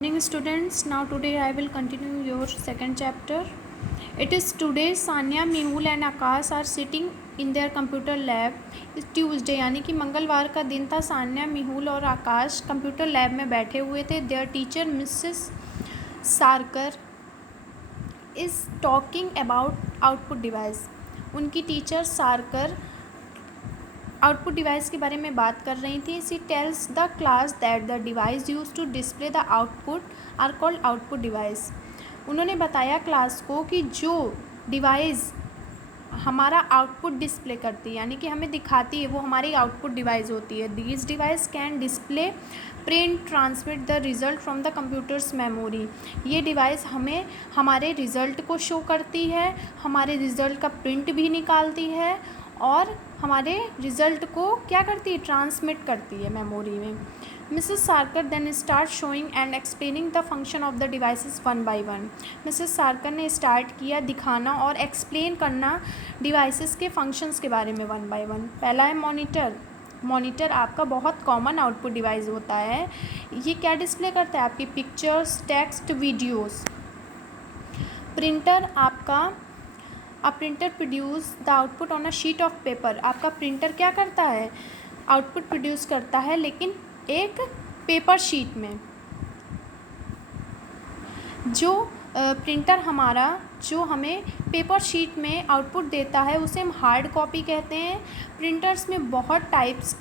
Morning students, now today I will continue your second chapter. It is today Sanya, Mehul and Akash are sitting in their computer lab. इस Tuesday यानी कि मंगलवार का दिन था। सान्या, मेहुल और आकाश कंप्यूटर लैब में बैठे हुए थे। There teacher Mrs Sarkar is talking about output device. उनकी टीचर सारकर आउटपुट डिवाइस के बारे में बात कर रही थी। She tells the class that the device use to display the output are called output device. उन्होंने बताया क्लास को कि जो डिवाइस हमारा आउटपुट डिस्प्ले करती है यानी कि हमें दिखाती है वो हमारी आउटपुट डिवाइस होती है। These device can display print transmit the result from the computers memory. ये डिवाइस हमें हमारे रिज़ल्ट को शो करती है, हमारे रिज़ल्ट का प्रिंट भी निकालती है और हमारे रिज़ल्ट को क्या करती है, ट्रांसमिट करती है मेमोरी में। Mrs Sarkar then start showing and explaining the function of the devices one by one. Mrs Sarkar ने स्टार्ट किया दिखाना और एक्सप्लेन करना डिवाइसेस के फंक्शंस के बारे में वन बाय वन। पहला है मॉनिटर। मॉनिटर आपका बहुत कॉमन आउटपुट डिवाइस होता है। ये क्या डिस्प्ले करता है, आपकी पिक्चर्स, टेक्स्ट, वीडियोस। प्रिंटर आपका printer produce the output on a sheet of paper. आपका प्रिंटर क्या करता है, आउटपुट प्रोड्यूस करता है लेकिन एक पेपर शीट में। जो प्रिंटर हमारा जो हमें पेपर शीट में आउटपुट देता है उसे हम हार्ड कॉपी कहते हैं। प्रिंटर्स में बहुत टाइप्स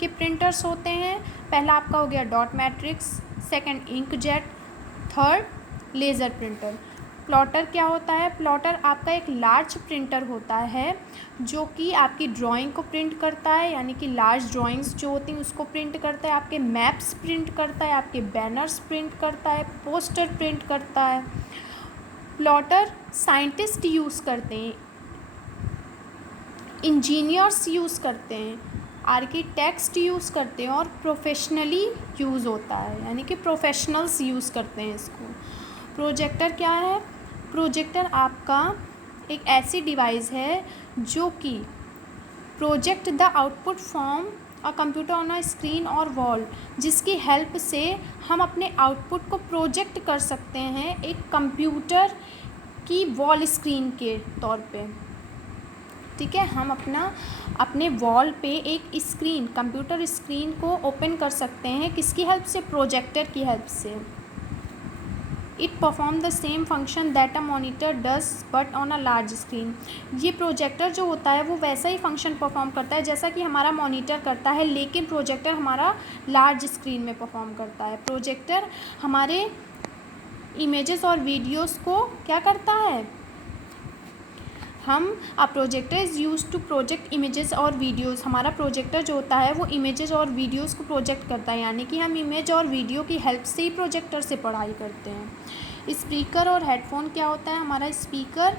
के प्रिंटर्स होते हैं। पहला आपका हो गया dot matrix, second inkjet, third laser printer. Plotter क्या होता है, प्लॉटर आपका एक लार्ज प्रिंटर होता है जो कि आपकी ड्राइंग को प्रिंट करता है यानी कि लार्ज ड्राइंग्स जो होती हैं उसको प्रिंट करता है, आपके मैप्स प्रिंट करता है, आपके बैनर्स प्रिंट करता है, पोस्टर प्रिंट करता है। प्लॉटर साइंटिस्ट यूज़ करते हैं, इंजीनियर्स यूज़ करते हैं, आर्किटेक्ट्स यूज़ करते हैं और प्रोफेशनली यूज़ होता है यानी कि प्रोफेशनल्स यूज़ करते हैं इसको। प्रोजेक्टर क्या है, प्रोजेक्टर आपका एक ऐसी डिवाइस है जो कि project the output from a computer on a screen और वॉल, जिसकी हेल्प से हम अपने आउटपुट को प्रोजेक्ट कर सकते हैं एक कंप्यूटर की वॉल स्क्रीन के तौर पे। ठीक है, हम अपने वॉल पे एक स्क्रीन, कंप्यूटर स्क्रीन को ओपन कर सकते हैं किसकी हेल्प से, प्रोजेक्टर की हेल्प से। It perform the same function that a monitor does but on a large screen. ये प्रोजेक्टर जो होता है वो वैसा ही फंक्शन परफॉर्म करता है जैसा कि हमारा मॉनिटर करता है, लेकिन प्रोजेक्टर हमारा लार्ज स्क्रीन में परफॉर्म करता है। प्रोजेक्टर हमारे इमेजेस और वीडियोस को क्या करता है, projector is use to project images और वीडियोस। हमारा प्रोजेक्टर जो होता है वो इमेजेस और वीडियोस को प्रोजेक्ट करता है यानी कि हम इमेज और वीडियो की हेल्प से ही प्रोजेक्टर से पढ़ाई करते हैं। स्पीकर और हेडफोन क्या होता है, हमारा speaker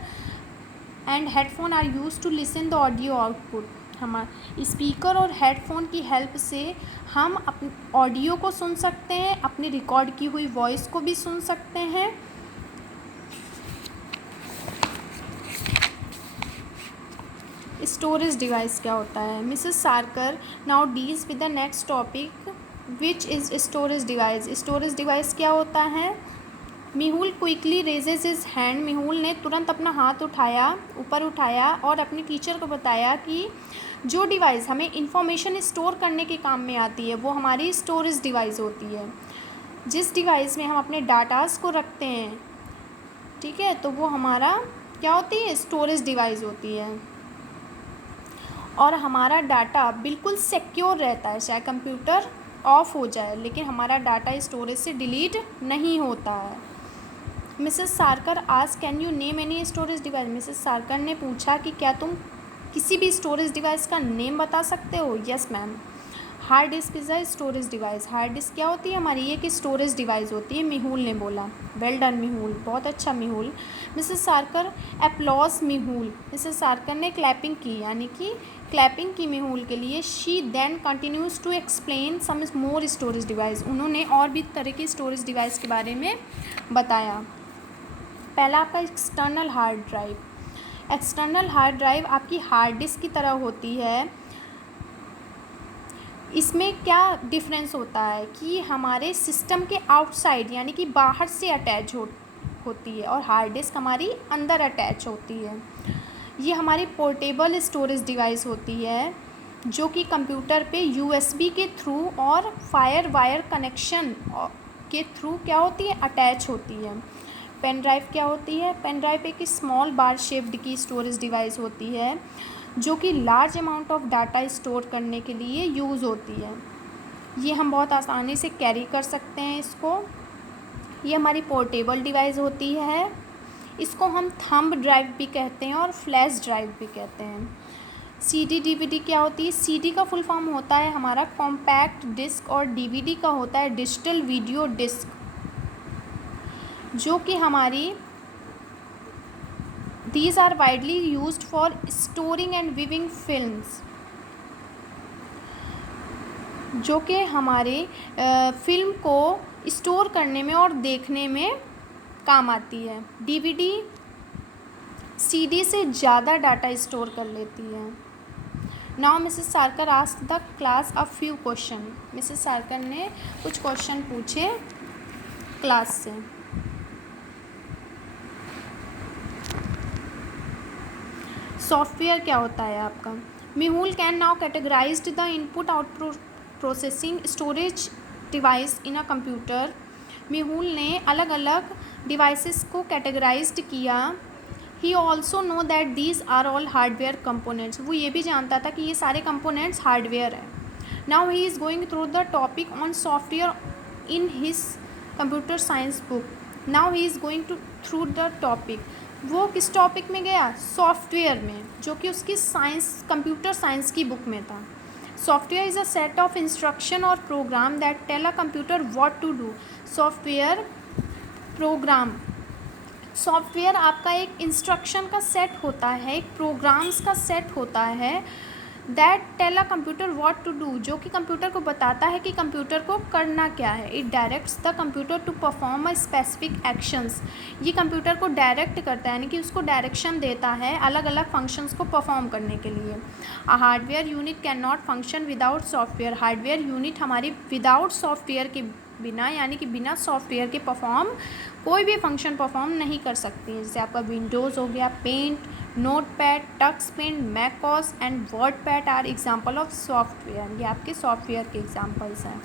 and headphone are use to listen the audio output. हमारा स्पीकर और हेडफोन की हेल्प से हम अपने ऑडियो को सुन सकते हैं, अपनी रिकॉर्ड की हुई वॉइस को भी सुन सकते हैं। स्टोरेज डिवाइस क्या होता है, Mrs Sarkar now deals with the next topic which is storage device. Storage device क्या होता है। Mehul quickly raises his hand. Mehul ने तुरंत अपना हाथ ऊपर उठाया और अपनी टीचर को बताया कि जो डिवाइस हमें इंफॉर्मेशन स्टोर करने के काम में आती है वो हमारी स्टोरेज डिवाइस होती है। जिस डिवाइस में हम अपने डाटास को रखते हैं, ठीक है, तो वो हमारा क्या होती है, स्टोरेज डिवाइस होती है। और हमारा डाटा बिल्कुल सिक्योर रहता है, चाहे कंप्यूटर ऑफ हो जाए लेकिन हमारा डाटा स्टोरेज से डिलीट नहीं होता है। मिसेस सारकर आज can you name any storage device. Mrs Sarkar ने पूछा कि क्या तुम किसी भी स्टोरेज डिवाइस का नेम बता सकते हो। Yes ma'am. Hard disk is a storage device. Hard disk क्या होती है हमारी, ये कि स्टोरेज डिवाइस होती है। मेहुल ने बोला, वेल डन मेहुल, बहुत अच्छा Mehul. Mrs Sarkar applause Mehul. Mrs Sarkar ने क्लैपिंग की यानी कि क्लैपिंग की मेहुल के लिए। She then continues to explain some more storage device. उन्होंने और भी तरह की स्टोरेज डिवाइस के बारे में बताया। पहला आपका external hard drive. External hard drive आपकी हार्ड डिस्क की तरह होती है। इसमें क्या डिफरेंस होता है कि हमारे सिस्टम के आउटसाइड यानी कि बाहर से अटैच होती है और हार्ड डिस्क हमारी अंदर अटैच होती है। ये हमारी पोर्टेबल स्टोरेज डिवाइस होती है जो कि कंप्यूटर पे यूएसबी के थ्रू और फायर वायर कनेक्शन के थ्रू क्या होती है, अटैच होती है। पेन ड्राइव क्या होती है, पेन ड्राइव एक स्मॉल बार शेप्ड की स्टोरेज डिवाइस होती है जो कि large amount of data store करने के लिए यूज़ होती है। ये हम बहुत आसानी से कैरी कर सकते हैं इसको। ये हमारी पोर्टेबल डिवाइस होती है। इसको हम थंब ड्राइव भी कहते हैं और फ्लैश ड्राइव भी कहते हैं। सीडी डीवीडी क्या होती है, सीडी का फुल फॉर्म होता है हमारा कॉम्पैक्ट डिस्क और डीवीडी का होता है डिजिटल वीडियो डिस्क, जो कि हमारी These are widely used for storing and viewing films, जो कि हमारे फिल्म को स्टोर करने में और देखने में काम आती है। डीवीडी सीडी से ज़्यादा डाटा स्टोर कर लेती है। Now Mrs Sarkar ask the class a few question. Mrs Sarkar ने कुछ क्वेश्चन पूछे क्लास से। सॉफ्टवेयर क्या होता है आपका। Mehul can now categorized the input output processing storage device in a computer. Mehul ने अलग अलग डिवाइसेस को कैटेगराइज्ड किया। He also know that these are all hardware components. वो ये भी जानता था कि ये सारे कंपोनेंट्स हार्डवेयर है। Now he is going through the topic on software in his computer science book. Now he is going through the topic. वो किस टॉपिक में गया, सॉफ्टवेयर में, जो कि उसकी साइंस कंप्यूटर साइंस की बुक में था। Software is a set of instruction और program that tell a computer what to do. Software program, software आपका एक इंस्ट्रक्शन का सेट होता है, एक प्रोग्राम्स का सेट होता है that tell a computer what to do, जो कि कंप्यूटर को बताता है कि कंप्यूटर को करना क्या है। It directs the computer to perform a specific actions. ये कंप्यूटर को डायरेक्ट करता है यानी कि उसको डायरेक्शन देता है अलग अलग फंक्शंस को परफॉर्म करने के लिए। अ hardware unit can not function without software. Hardware unit हमारी विदाउट सॉफ्टवेयर के बिना यानी कि बिना सॉफ्टवेयर के कोई भी फंक्शन परफॉर्म नहीं कर सकती है। जैसे आपका विंडोज़ हो गया, Paint, Notepad, Tux Paint, macOS and WordPad are example of software. ये आपके सॉफ्टवेयर के एग्जाम्पल्स हैं।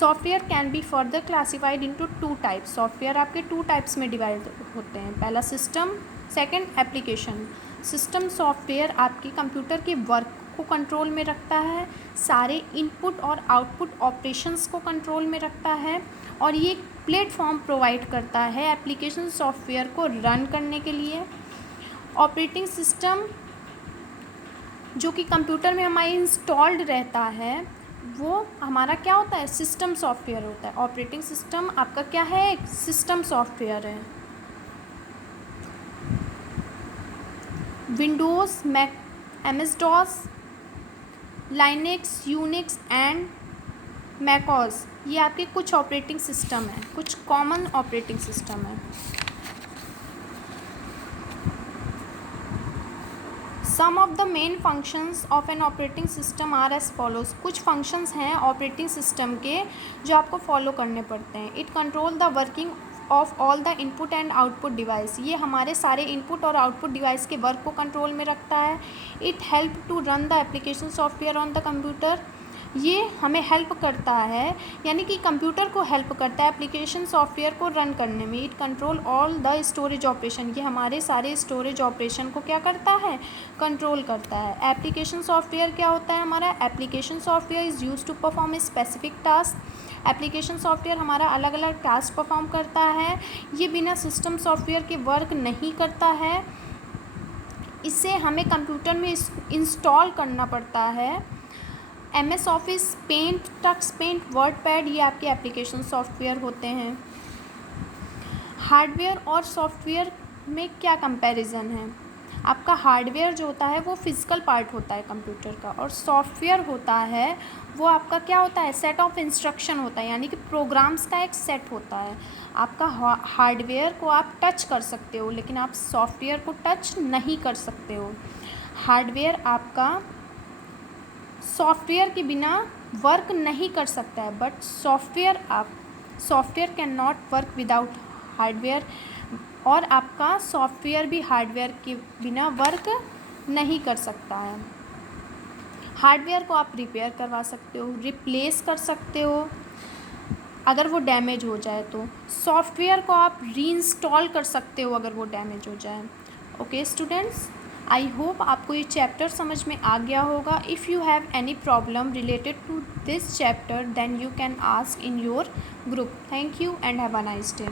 Software can be further classified into two types. Software आपके टू टाइप्स में डिवाइड होते हैं। पहला system, second application. System software आपके कंप्यूटर के वर्क को कंट्रोल में रखता है, सारे इनपुट और आउटपुट ऑपरेशंस को कंट्रोल में रखता है और ये प्लेटफॉर्म प्रोवाइड करता है एप्लीकेशन सॉफ्टवेयर को रन करने के लिए। ऑपरेटिंग सिस्टम जो कि कंप्यूटर में हमारे इंस्टॉल्ड रहता है वो हमारा क्या होता है, सिस्टम सॉफ्टवेयर होता है। ऑपरेटिंग सिस्टम आपका क्या है, एक सिस्टम सॉफ्टवेयर है। Windows, Mac, MS-DOS, Linux, Unix and macOS, ये आपके कुछ ऑपरेटिंग सिस्टम है, कुछ कॉमन ऑपरेटिंग सिस्टम है। Some of the main functions of an operating system are as follows. कुछ फंक्शंस हैं ऑपरेटिंग सिस्टम के जो आपको फॉलो करने पड़ते हैं। It control the working of all the input and output device. ये हमारे सारे इनपुट और आउटपुट डिवाइस के वर्क को कंट्रोल में रखता है। It help to run the application software on the computer. ये हमें हेल्प करता है यानी कि कंप्यूटर को हेल्प करता है एप्लीकेशन सॉफ्टवेयर को रन करने में। It control all the storage operation. ये हमारे सारे स्टोरेज ऑपरेशन को क्या करता है, कंट्रोल करता है। एप्लीकेशन सॉफ्टवेयर क्या होता है हमारा, application software is use to perform a specific task. Application software हमारा अलग अलग टास्क परफॉर्म करता है। ये बिना सिस्टम सॉफ्टवेयर के वर्क नहीं करता है, इसे हमें कंप्यूटर में इंस्टॉल करना पड़ता है। MS Office, Paint, Tux Paint, WordPad, ये आपके एप्लीकेशन सॉफ्टवेयर होते हैं। हार्डवेयर और सॉफ्टवेयर में क्या कंपैरिजन है, आपका हार्डवेयर जो होता है वो फिज़िकल पार्ट होता है कंप्यूटर का और सॉफ्टवेयर होता है वो आपका क्या होता है, सेट ऑफ इंस्ट्रक्शन होता है यानी कि प्रोग्राम्स का एक सेट होता है। आपका हार्डवेयर को आप टच कर सकते हो लेकिन आप सॉफ्टवेयर को टच नहीं कर सकते हो। हार्डवेयर आपका सॉफ्टवेयर के बिना वर्क नहीं कर सकता है, but software can not work without hardware, और आपका सॉफ्टवेयर भी हार्डवेयर के बिना वर्क नहीं कर सकता है। हार्डवेयर को आप रिपेयर करवा सकते हो, रिप्लेस कर सकते हो अगर वो डैमेज हो जाए तो। सॉफ्टवेयर को आप रीइंस्टॉल कर सकते हो अगर वो डैमेज हो जाए। ओके स्टूडेंट्स, आई होप आपको ये चैप्टर समझ में आ गया होगा। If you have any problem related to this chapter then you can ask in your group. Thank you and have a nice day.